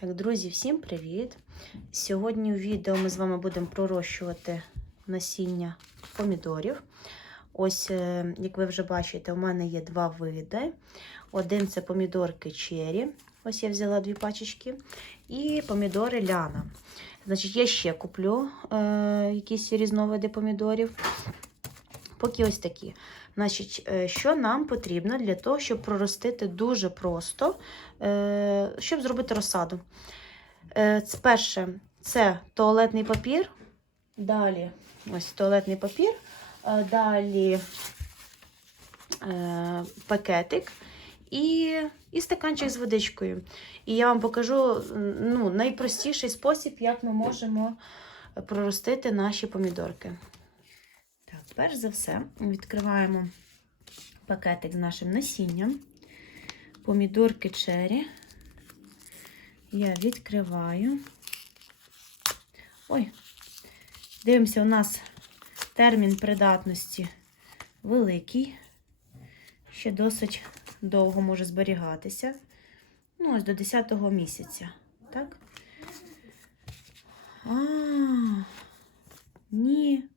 Так, друзі, всім привіт! Сьогодні у відео ми з вами будемо пророщувати насіння помідорів. Ось, е, як ви вже бачите, у мене є два види. Один це помідорки чері. Ось я взяла дві пачечки. І помідори ляна. Значить, я ще куплю е, якісь різновиди помідорів. Поки ось такі. Значить, е, що нам потрібно для того, щоб проростити дуже просто, е, щоб зробити розсаду. Е, Перше, це туалетний папір. Далі ось туалетний папір. Далі пакетик і, і стаканчик з водичкою. І я вам покажу ну, найпростіший спосіб, як ми можемо проростити наші помідорки. Перш за все, відкриваємо пакетик з нашим насінням. Помідорки чері. Я відкриваю. Ой, дивимося, у нас термін придатності великий. Ще досить довго може зберігатися. Ну, ось до 10 місяця. Так? А, ні.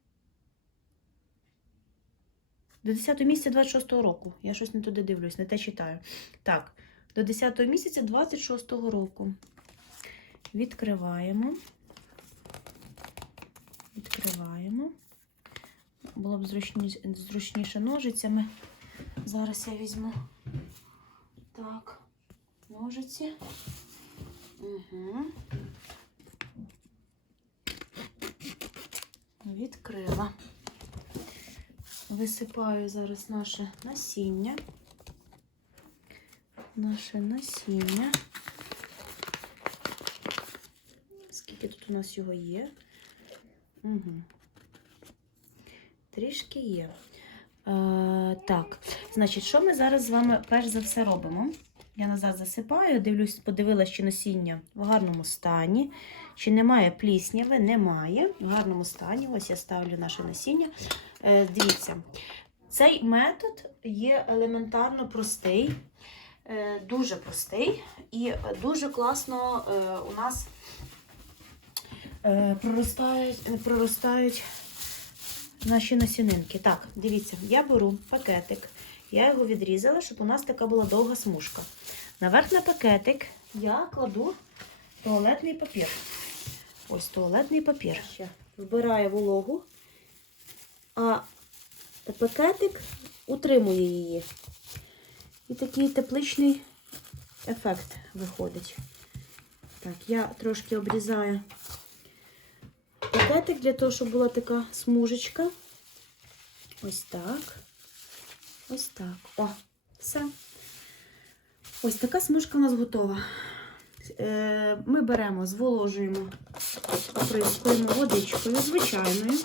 До 10 місяця 26 року. Я щось не туди дивлюсь, не те читаю. Так, до 10 місяця 26 року. Відкриваємо. Відкриваємо. Було б зручні, зручніше ножицями. Зараз я візьму. Так, ножиці. Угу. Відкрила. Висипаю зараз наше насіння. Наше насіння. Скільки тут у нас його є? Угу. Трішки є. Е, так, значить, що ми зараз з вами перш за все робимо? Я назад засипаю, дивлюсь, подивилася, чи насіння в гарному стані, чи немає плісняви, немає. В гарному стані. Ось я ставлю наше насіння. Е, дивіться, цей метод є елементарно простий, е, дуже простий і дуже класно е, у нас е, проростають, проростають наші насінинки. Так, дивіться, я беру пакетик, я його відрізала, щоб у нас така була довга смужка. Наверх на пакетик я кладу туалетний папір. Ось туалетний папір. Ще вбираю вологу, а пакетик утримує її. І такий тепличний ефект виходить. Так, я трошки обрізаю пакетик для того, щоб була така смужечка. Ось так. Ось так. О, все. Ось така смужка у нас готова. Е, Ми беремо, зволожуємо, оприскуємо водичкою, звичайною.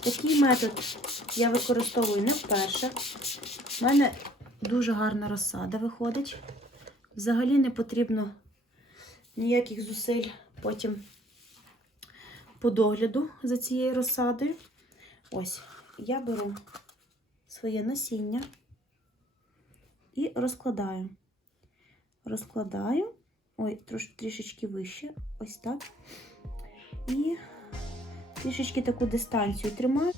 Такий метод я використовую не вперше. У мене дуже гарна розсада виходить. Взагалі не потрібно ніяких зусиль потім по догляду за цією розсадою. Ось, я беру своє насіння і розкладаю. Розкладаю, ой, трош, трішечки вище, ось так. І трішечки таку дистанцію тримаю.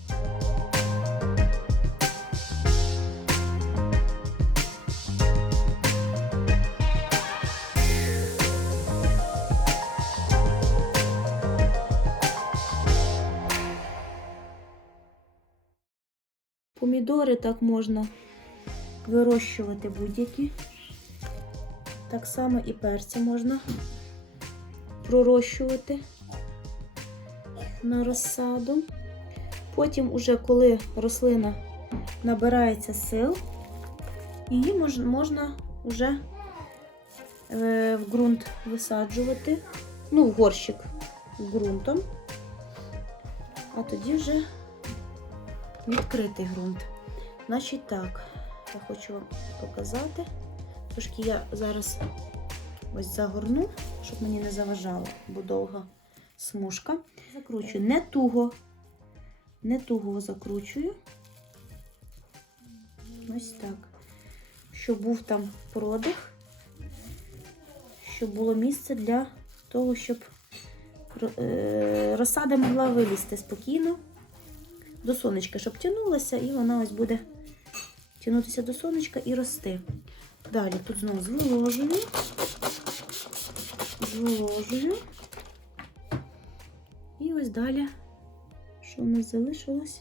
Помідори так можна вирощувати будь-які. Так само і перці можна пророщувати на розсаду. Потім, уже коли рослина набирається сил, її можна вже е, в ґрунт висаджувати, ну, в горщик ґрунтом, а тоді вже відкритий ґрунт. Значить так, я хочу вам показати. Трошки я зараз ось загорну, щоб мені не заважало, бо довга смужка. Закручую не туго, не туго закручую. Ось так. Щоб був там продих, щоб було місце для того, щоб е, розсада могла вилізти спокійно до сонечка, щоб тягнулася, і вона ось буде тягнутися до сонечка і рости. Далі тут знову зволожую, зволожую. І ось далі, що в нас залишилось,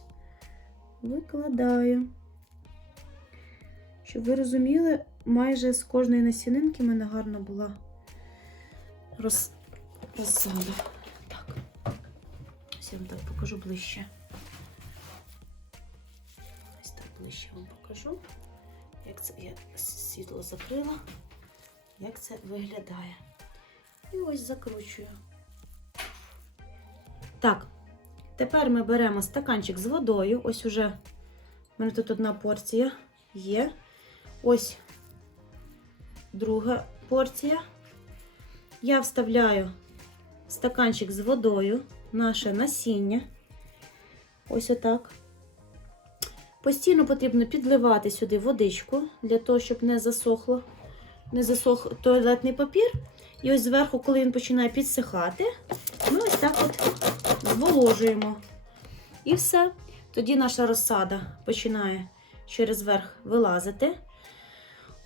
викладаю. Щоб ви розуміли, майже з кожної насінинки в мене гарна була роз... розсада. Так. Ось я вам так покажу ближче. Ближче вам покажу. Як це я світло закрила, як це виглядає. І ось закручую. Так, тепер ми беремо стаканчик з водою. Ось уже в мене тут одна порція є. Ось друга порція. Я вставляю стаканчик з водою, наше насіння. Ось отак. Постійно потрібно підливати сюди водичку, для того, щоб не засохло, не засох туалетний папір. І ось зверху, коли він починає підсихати, ми ось так от зволожуємо. І все. Тоді наша розсада починає через верх вилазити.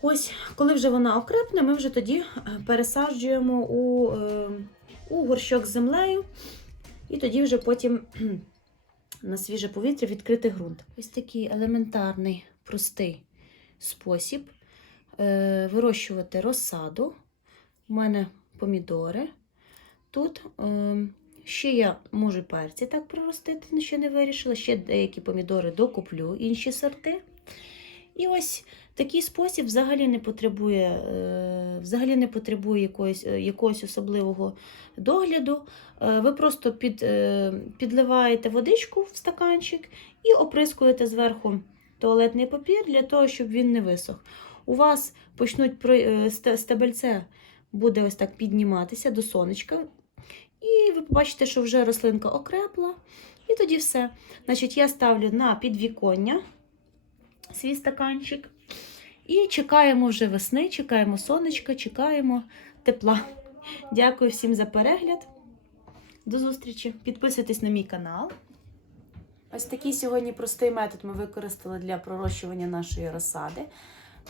Ось, коли вже вона окрепне, ми вже тоді е, пересаджуємо у, е, у горщок з землею, і тоді вже потім на свіже повітря відкрити ґрунт. Ось такий елементарний, простий спосіб е, вирощувати розсаду. У мене помідори. Тут е, ще я можу перці так проростити, ще не вирішила. Ще деякі помідори докуплю, інші сорти. І ось такий спосіб взагалі не потребує, е, взагалі не потребує якоїсь, е, якогось особливого догляду. Е, Ви просто під, підливаєте водичку в стаканчик і оприскуєте зверху туалетний папір для того, щоб він не висох. У вас почнуть стебельце буде ось так підніматися до сонечка. І ви побачите, що вже рослинка окрепла. І тоді все. Значить, я ставлю на підвіконня свій стаканчик. І чекаємо вже весни, чекаємо сонечка, чекаємо тепла. Дякую всім за перегляд. До зустрічі. Підписуйтесь на мій канал. Ось такий сьогодні простий метод ми використали для пророщування нашої розсади.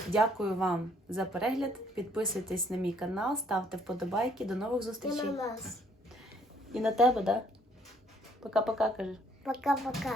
Дякую вам за перегляд. Підписуйтесь на мій канал, ставте вподобайки. До нових И зустрічей. на нас. І на тебе, да? Пока-пока, каже. Пока-пока.